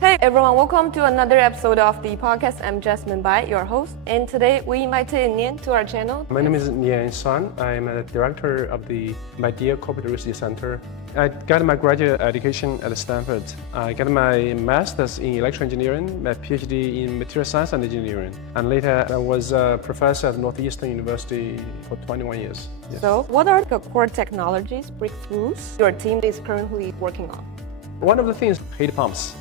Hey everyone, welcome to another episode of the podcast. I'm Jasmine Bai, your host, and today we invited Nian to our channel. My name is Nian San. I'm a director of the Midea Corporate Research Center. I got my graduate education at Stanford. I got my master's in electrical engineering, my PhD in material science and engineering, and later I was a professor at Northeastern University for 21 years. Yes. So, what are the core technologies, breakthroughs your team is currently working on? One of the things, heat pumps.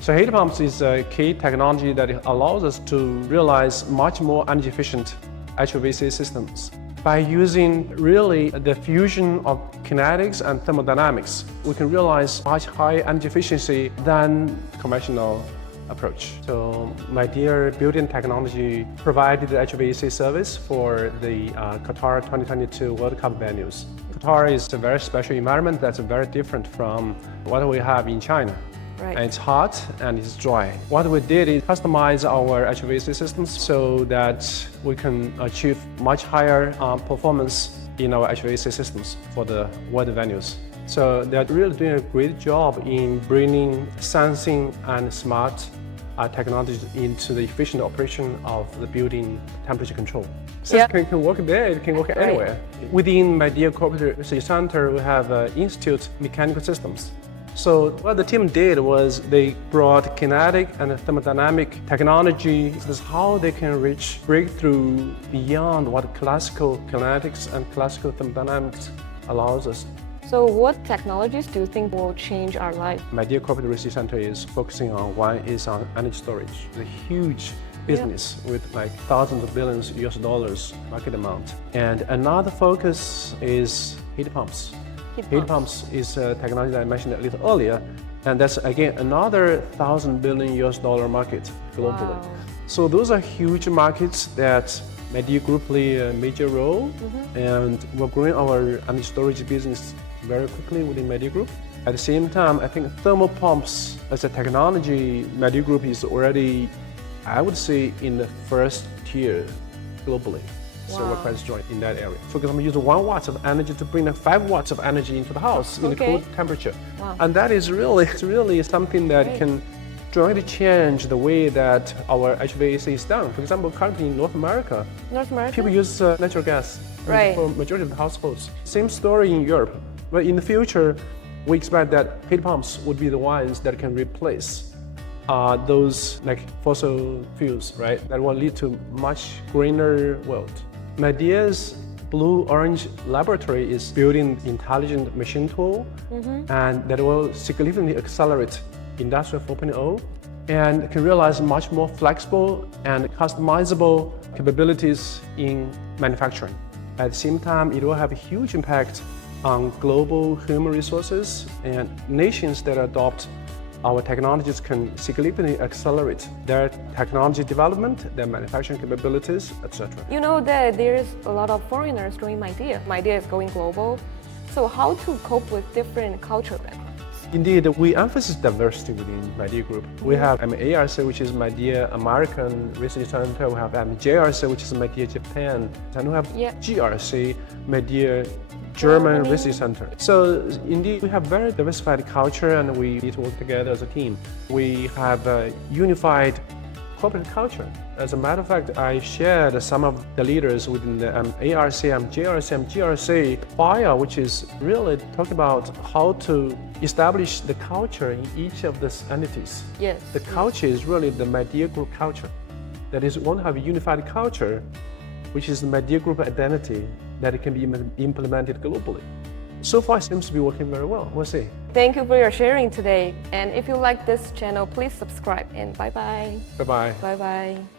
So heat pumps is a key technology that allows us to realize much more energy efficient HVAC systems. By using really the fusion of kinetics and thermodynamics, we can realize much higher energy efficiency than conventional approach. So Midea built-in technology provided the HVAC service for the Qatar 2022 World Cup venues. Qatar is a very special environment that's very different from what we have in China. Right. And it's hot and it's dry. What we did is customize our HVAC systems so that we can achieve much higher performance in our HVAC systems for the world venues. So they're really doing a great job in bringing sensing and smart technologies into the efficient operation of the building temperature control. So it can work there, it can work anywhere. Within Midea Corporate Research Center, we have Institute Mechanical Systems. So what the team did was they brought kinetic and thermodynamic technology. This is how they can reach breakthrough beyond what classical kinetics and classical thermodynamics allows us. So what technologies do you think will change our life? Midea Corporate Research Center is focusing on one is on energy storage. It's a huge business with like thousands of billions US dollars market amount. And another focus is heat pumps. Heat pumps is a technology that I mentioned a little earlier, and that's again another $1,000 billion US dollar market globally. Wow. So those are huge markets that Midea Group play a major role, and we're growing our energy storage business very quickly within Midea Group. At the same time, I think thermal pumps as a technology, Midea Group is already, I would say, in the first tier globally. So we're quite strong in that area. For example, use 1 watt of energy to bring 5 watts of energy into the house in a cool temperature. Wow. And that is really something that can dramatically change the way that our HVAC is done. For example, currently in North America, people use natural gas for majority of the households. Same story in Europe. But in the future, we expect that heat pumps would be the ones that can replace those like fossil fuels, right? That will lead to much greener world. Midea's blue-orange laboratory is building intelligent machine tool, and that will significantly accelerate Industry 4.0 and can realize much more flexible and customizable capabilities in manufacturing. At the same time, it will have a huge impact on global human resources, and nations that adopt our technologies can significantly accelerate their technology development, their manufacturing capabilities, etc. You know that there's a lot of foreigners joining Midea. Midea is going global. So how to cope with different cultural backgrounds? Indeed, we emphasize diversity within Midea Group. We have ARC, which is Midea American Research Center. We have JRC, which is Midea Japan. And we have GRC, Midea German Research Center. So indeed, we have very diversified culture and we need to work together as a team. We have a unified corporate culture. As a matter of fact, I shared some of the leaders within the ARC, JRC, and GRC file, which is really talking about how to establish the culture in each of these entities. Yes. The culture is really the Midea Group culture. That is, we want to have a unified culture, which is the Midea Group identity that it can be implemented globally. So far, it seems to be working very well. We'll see. Thank you for your sharing today. And if you like this channel, please subscribe and bye-bye. Bye-bye. Bye-bye.